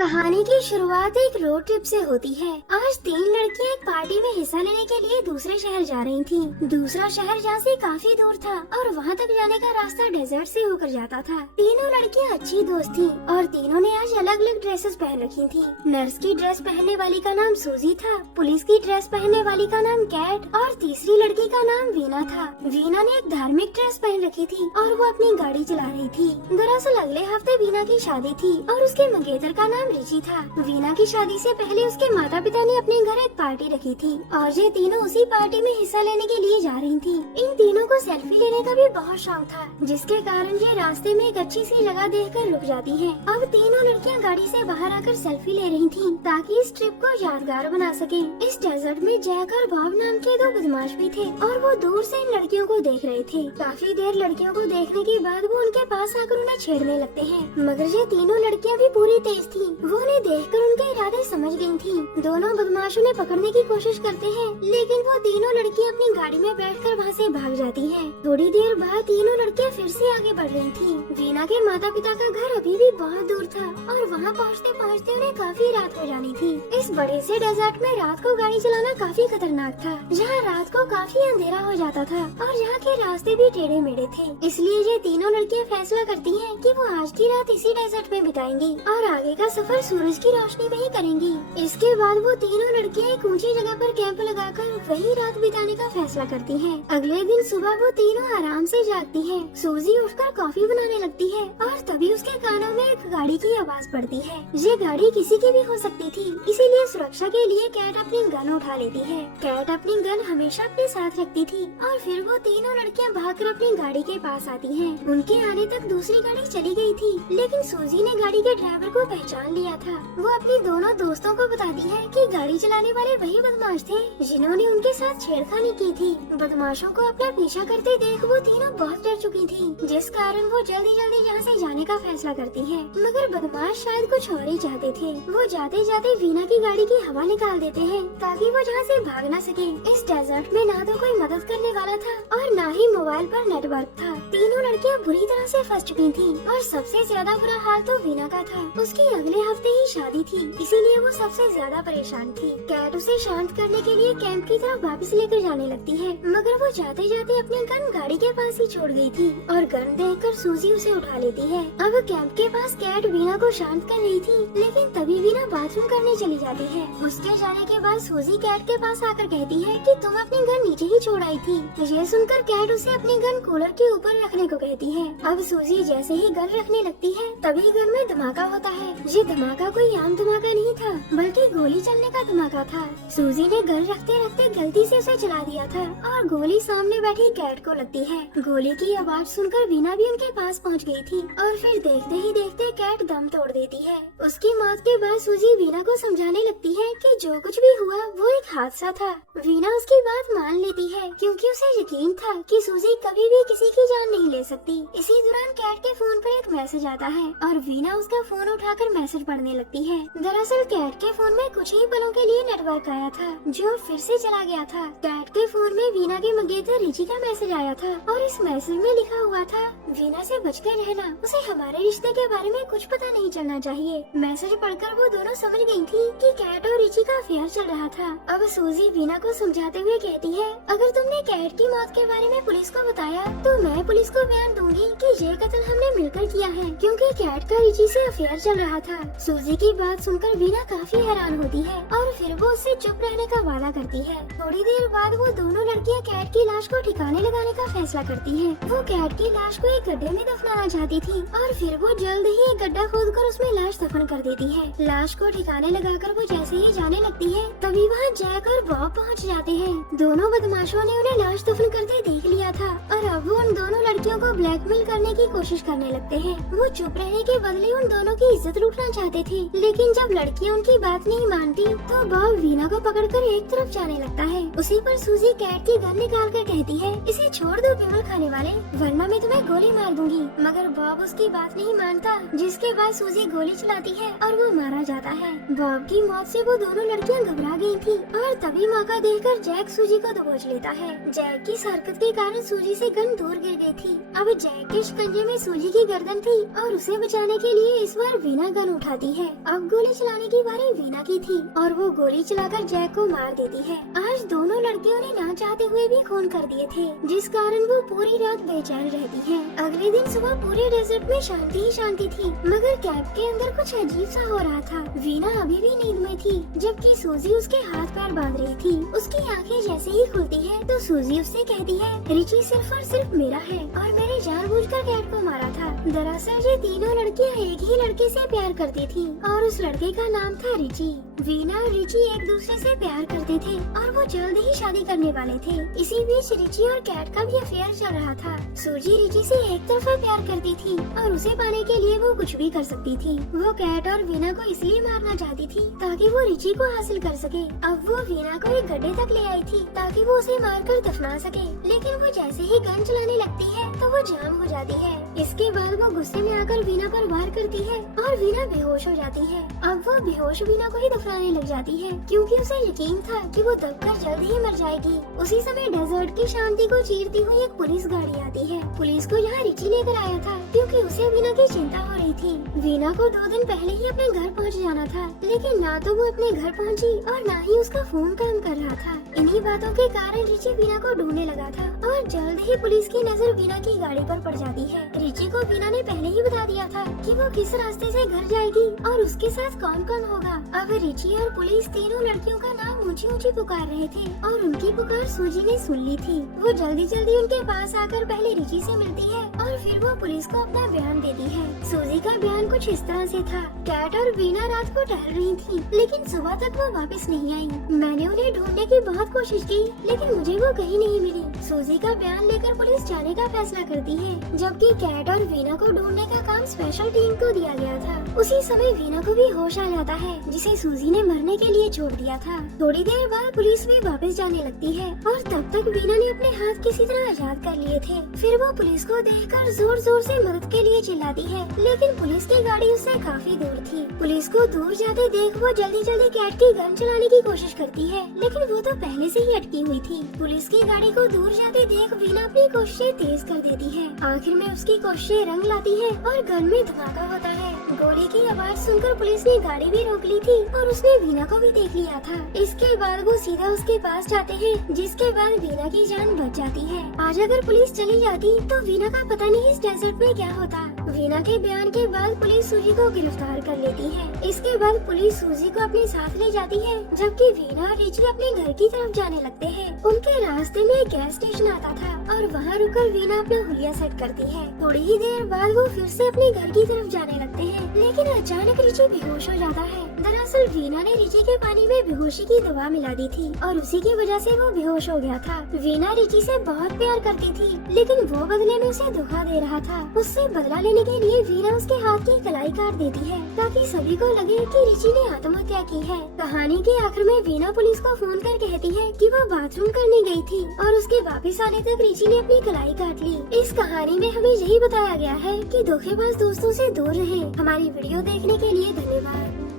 कहानी की शुरुआत एक रोड ट्रिप से होती है। आज 3 लड़कियां एक पार्टी में हिस्सा लेने के लिए दूसरे शहर जा रही थीं। दूसरा शहर जहाँ से काफी दूर था और वहाँ तक जाने का रास्ता डेजर्ट से होकर जाता था। तीनों लड़कियां अच्छी दोस्त थीं और तीनों ने आज अलग अलग ड्रेसेस पहन रखी थीं। नर्स की ड्रेस पहनने वाली का नाम सूजी था, पुलिस की ड्रेस पहनने वाली का नाम कैट और तीसरी लड़की का नाम वीना था। वीना ने एक धार्मिक ड्रेस पहन रखी थी और वो अपनी गाड़ी चला रही थी। दरअसल अगले हफ्ते वीना की शादी थी और उसके मंगेतर का नाम रिची था। वीना की शादी से पहले उसके माता पिता ने अपने घर एक पार्टी रखी थी और ये तीनों उसी पार्टी में हिस्सा लेने के लिए जा रही थी। इन तीनों को सेल्फी लेने का भी बहुत शौक था, जिसके कारण ये रास्ते में एक अच्छी सी जगह देखकर रुक जाती हैं। अब तीनों लड़कियां गाड़ी से बाहर आकर सेल्फी ले रही थीं, ताकि इस ट्रिप को यादगार बना सके। इस डेजर्ट में जैक और बॉब नाम के 2 बदमाश भी थे और वो दूर से इन लड़कियों को देख रहे थे। काफी देर लड़कियों को देखने के बाद वो उनके पास आकर उन्हें छेड़ने लगते हैं, मगर ये तीनों लड़कियां भी पूरी तेज थीं। वो उन्हें देखकर उनके इरादे समझ गई थीं। दोनों बदमाश उन्हें पकड़ने की कोशिश करते हैं, लेकिन वो तीनों लड़कियां अपनी गाड़ी में बैठकर वहाँ से भाग जाती हैं। थोड़ी देर बाद तीनों लड़कियां फिर से आगे बढ़ रही थीं। वीना के माता पिता का घर अभी भी बहुत दूर था और वहाँ पहुँचते पहुँचते उन्हें काफी रात हो जानी थी। इस बड़े से डेजर्ट में रात को गाड़ी चलाना काफी खतरनाक था, जहाँ रात को काफी अंधेरा हो जाता था और यहाँ के रास्ते भी टेढ़े मेढ़े थे। इसलिए ये तीनों लड़कियां फैसला करती हैं कि वो आज की रात इसी डेजर्ट में बिताएंगी और आगे का सफर सूरज की रोशनी में ही करेंगी। इसके बाद वो तीनों लड़कियां एक ऊंची जगह पर कैंप लगाकर वही रात बिताने का फैसला करती हैं। अगले दिन सुबह वो तीनों आराम से जागती हैं। सूजी उठकर कॉफी बनाने लगती है और तभी उसके कानों में एक गाड़ी की आवाज पड़ती है। ये गाड़ी किसी की भी हो सकती थी, इसीलिए सुरक्षा के लिए कैट अपनी गन उठा लेती है। कैट अपनी गन हमेशा अपने साथ रखती थी और फिर वो तीनों लड़कियां भागकर अपनी गाड़ी के पास आती हैं। उनके आने तक दूसरी गाड़ी चली गई थी, लेकिन सूजी ने गाड़ी के ड्राइवर को पहचान लिया था। वो अपनी दोनों दोस्तों को बताती है कि गाड़ी चलाने वाले वही बदमाश थे जिन्होंने उनके साथ छेड़खानी की थी। बदमाशों को अपना पीछा करते देख वो तीनों बहुत डर चुकी थी, जिस कारण वो जल्दी जल्दी यहाँ से जाने का फैसला करती है। मगर बदमाश शायद कुछ और ही चाहते थे। वो जाते जाते वीना की गाड़ी की हवा निकाल देते हैं ताकि वो जहाँ से भाग न सके। इस डेजर्ट में ना तो कोई मदद करने वाला था और न ही मोबाइल पर नेटवर्क था। तीनों लड़कियां बुरी तरह से फंस चुकी थीं और सबसे ज्यादा बुरा हाल तो वीना का था। उसकी अगले हफ्ते ही शादी थी, इसीलिए वो सबसे ज्यादा परेशान थी। कैट उसे शांत करने के लिए कैंप की तरफ वापस लेकर जाने लगती है, मगर वो जाते जाते अपनी गन गाड़ी के पास ही छोड़ गई थी और गन देखकर सूजी उसे उठा लेती है। अब कैंप के पास कैट वीना को शांत कर रही थी, लेकिन तभी वीना बाथरूम करने चली जाती है। उसके जाने के बाद सूजी कैट के पास आकर कहती है कि तुम अपनी गन नीचे ही छोड़ आई थी। ये सुनकर कैट उसे अपनी गन कूलर के ऊपर रखने को कहती है। अब सूजी जैसे ही गन रखने लगती है, तभी गन में धमाका होता है। ये धमाका कोई आम धमाका नहीं था, बल्कि गोली चलने का धमाका था। सूजी ने गन रखते रखते गलती से उसे चला दिया था और गोली सामने बैठी कैट को लगती है। गोली की आवाज सुनकर वीना भी उनके पास पहुंच गई थी और फिर देखते ही देखते कैट दम तोड़ देती है। उसकी मौत के बाद सूजी वीना को समझाने लगती है कि जो कुछ भी हुआ वो एक हादसा था। वीना उसकी बात मान लेती है क्योंकि उसे यकीन था कि सूजी कभी भी किसी की जान नहीं ले सकती। इसी दौरान कैट के फोन पर एक मैसेज आता है और वीना उसका फोन उठाकर मैसेज पढ़ने लगती है। दरअसल कैट के फोन में कुछ ही पलों के लिए नेटवर्क आया था, जो फिर से चला गया था। कैट के फोन में वीना के मंगेतर रिची का मैसेज आया था और इस मैसेज में लिखा हुआ था, वीना से बचकर रहना, उसे हमारे रिश्ते के बारे में कुछ पता नहीं चलना चाहिए। मैसेज पढ़कर वो दोनों समझ गई थी कि कैट और रिची का अफेयर चल रहा था। अब सूजी वीना को समझाते हुए कहती है, अगर तुमने कैट की मौत के बारे में पुलिस को बताया तो मैं पुलिस को बयान दूंगी कि ये कत्ल हमने मिलकर किया है, क्योंकि कैट का रिची से अफेयर चल रहा था। सूजी की बात सुनकर वीना काफी हैरान होती है और फिर वो उससे चुप रहने का वादा करती है। थोड़ी देर बाद वो दोनों लड़कियां कैट की लाश को ठिकाने लगाने का फैसला करती हैं। वो कैट की लाश को एक गड्ढे में दफनाना चाहती थी और फिर वो जल्द ही एक गड्ढा खोदकर उसमें लाश दफन कर देती है। लाश को ठिकाने लगाकर वो जैसे ही जाने लगती है, तभी वहाँ जैक और बॉब पहुँच जाते हैं। दोनों बदमाशों ने उन्हें लाश दफन करते देख लिया था और अब वो उन दोनों लड़कियों को ब्लैकमेल करने की कोशिश करने लगते हैं। वो चुप रहने के बदले उन दोनों की इज्जत लूटना चाहते थे, लेकिन जब लड़कियां उनकी बात नहीं मानती तो बॉब वीना को पकड़कर एक तरफ जाने लगता है। उसी पर सूजी कैट की गन निकाल कर कहती है, इसे छोड़ दो विमल खाने वाले, वरना मैं तुम्हें गोली मार दूंगी। मगर बॉब उसकी बात नहीं मानता, जिसके बाद सूजी गोली चलाती है और वो मारा जाता है। बॉब की मौत से वो दोनों लड़कियां घबरा गई थी और तभी मौका देखकर जैक सूजी को दबोच लेता है। जैक की हरकत के कारण सूजी से गन दूर गिर गई थी। अब जैक के शिकंजे में सूजी की गर्दन थी और उसे बचाने के लिए इस बार वीना गन उठा उठाती है। अब गोली चलाने की बारी वीना की थी और वो गोली चलाकर जैक को मार देती है। आज दोनों लड़कियों ने ना चाहते हुए भी खून कर दिए थे, जिस कारण वो पूरी रात बेचैन रहती है। अगले दिन सुबह पूरे डेजर्ट में शांति ही शांति थी, मगर कैब के अंदर कुछ अजीब सा हो रहा था। वीना अभी भी नींद में थी, जबकि सूजी उसके हाथ पैर बांध रही थी। उसकी आंखें जैसे ही खुलती है तो सूजी उससे कहती है, रिची सिर्फ और सिर्फ मेरा है और मैंने जानबूझकर कैट को मारा था। दरअसल ये तीनों लड़कियां एक ही लड़के से प्यार करती थी और उस लड़के का नाम था रिची। वीना और रिची एक दूसरे से प्यार करते थे और वो जल्द ही शादी करने वाले थे। इसी बीच रिची और कैट का भी अफेयर चल रहा था। सूजी रिची से एक तरफा प्यार करती थी और उसे पाने के लिए वो कुछ भी कर सकती थी। वो कैट और वीना को इसलिए मारना चाहती थी ताकि वो रिची को हासिल कर सके। अब वो वीना को एक गड्ढे तक ले आई थी ताकि वो उसे मारकर दफना सके, लेकिन वो जैसे ही गन चलाने लगती है तो वो जाम हो जाती है। इसके बाद वो गुस्से में आकर वीना पर वार करती है और वीना बेहोश हो जाती है। अब वो बेहोश वीना को ही दफनाने लग जाती है, क्योंकि उसे यकीन था कि वो दबकर जल्द ही मर जाएगी। उसी समय डेजर्ट की शांति को चीरती हुई एक पुलिस गाड़ी आती है। पुलिस को यहाँ रिची लेकर आया था क्योंकि उसे वीना की चिंता हो रही थी। वीना को 2 दिन पहले ही अपने घर पहुँच जाना था, लेकिन ना तो वो अपने घर पहुँची और ना ही उसका फोन काम कर रहा था। इन्हीं बातों के कारण रिची वीना को ढूंढने लगा था और जल्द ही पुलिस की नजर वीना की गाड़ी पर पड़ जाती है। रिची को वीना ने पहले ही बता दिया था कि वो किस रास्ते से घर जाएगी और उसके साथ कौन कौन होगा। अब रिची और पुलिस तीनों लड़कियों का नाम ऊंची ऊंची पुकार रहे थे और उनकी पुकार सूजी ने सुन ली थी। वो जल्दी जल्दी उनके पास आकर पहले रिची से मिलती है और फिर वो पुलिस को अपना बयान देती है। सूजी का बयान कुछ इस तरह से था, कैट और वीना रात को टहल रही थी, लेकिन सुबह तक वो वापस नहीं आई। मैंने उन्हें ढूंढने की बहुत कोशिश की, लेकिन मुझे वो कहीं नहीं मिली। सूजी का बयान लेकर पुलिस जाने का फैसला करती है, जबकि कैट और वीना को ढूंढने का काम स्पेशल टीम को दिया गया था। उसी समय वीना को भी होश आ जाता है, जिसे सूजी ने मरने के लिए छोड़ दिया था। थोड़ी देर बाद पुलिस भी वापस जाने लगती है और तब तक वीना ने अपने हाथ किसी तरह आजाद कर लिए थे। फिर वो पुलिस को देखकर जोर जोर से मदद के लिए चिल्लाती है, लेकिन पुलिस की गाड़ी उससे काफी दूर थी। पुलिस को दूर जाते देख वो जल्दी जल्दी कैट की गन चलाने की कोशिश करती है, लेकिन वो तो पहले से ही अटकी हुई थी। पुलिस की गाड़ी को दूर जाते देख वीना अपनी कोशिशें तेज कर देती है। आखिर में उसकी कोशिशें रंग लाती है और गन में धमाका होता है। गोली की आवाज सुनकर पुलिस ने गाड़ी भी रोक ली थी और उसने वीना को भी देख लिया था। इसके बाद वो सीधा उसके पास जाते हैं, जिसके बाद वीना की जान बच जाती है। आज अगर पुलिस चली जाती तो वीना का पता नहीं इस डेजर्ट में क्या होता। वीना के बयान के बाद पुलिस सूजी को गिरफ्तार कर लेती है। इसके बाद पुलिस सूजी को अपने साथ ले जाती है, जबकि वीना और रिची अपने घर की तरफ जाने लगते हैं। उनके रास्ते में एक गैस स्टेशन आता था और वहाँ रुककर वीना अपना हुलिया सेट करती है। थोड़ी ही देर बाद वो फिर से अपने घर की तरफ जाने लगते हैं, लेकिन अचानक रिची बेहोश हो जाता है। दरअसल वीना ने रिची के पानी में बेहोशी की दवा मिला दी थी और उसी की वजह से वो बेहोश हो गया था। वीना रिची से बहुत प्यार करती थी, लेकिन वो बदले में उसे धोखा दे रहा था। उससे बदला लेने के लिए वीना उसके हाथ की कलाई काट देती है ताकि सभी को लगे कि रिची ने आत्महत्या की है। कहानी के आखिर में वीना पुलिस को फोन कर कहती है कि वो बाथरूम करने गई थी और उसके वापस आने तक रिची ने अपनी कलाई काट ली। इस कहानी में हमें यही बताया गया है कि धोखेबाज दोस्तों से दूर रहें। हमारी वीडियो देखने के लिए धन्यवाद।